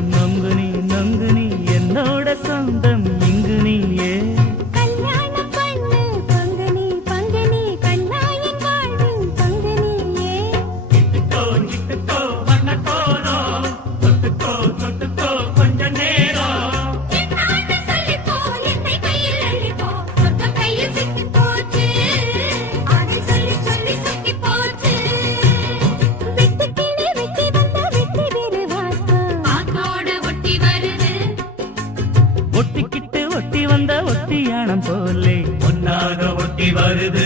சொந்தம் நொங்கு நீ என்னோட சொந்தம் இங்கு நீயே கல்யாணம் பண்ணு பங்கு நீ கண்ணாயின் வாழ்வின் பங்கு நீயே கிட்டுக்கோ வண்ணக்கோலோ தொட்டுக்கோ கொஞ்ச நேரம் என்னான்னு சொல்லிப்போ என்னை கையில் அள்ளிப்போ சொந்த கையில் சிக்கி போச்சு அதை சொல்லி சுத்தி போச்சு வெட்டி கிளி வெட்டி வந்த வெட்டி வேறு வாசம் காத்தோட ஒட்டி வருது ஒட்டிக்கிட்டு ஒட்டி வந்த ஒட்டியானம் போலே ஒன்னாக ஒட்டி வருது